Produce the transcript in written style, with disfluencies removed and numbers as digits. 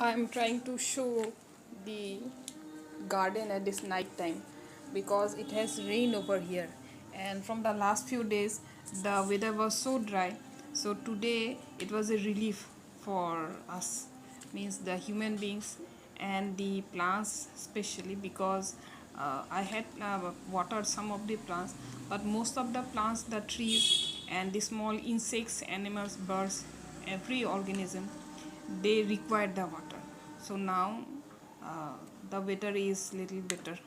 I'm trying to show the garden at this night time because it has rained over here, and from the last few days the weather was so dry. So today it was a relief for us, means the human beings and the plants, especially because I had watered some of the plants, but most of the plants, the trees and the small insects, animals, birds, every organism, they require the water. So now uh, the weather is little better.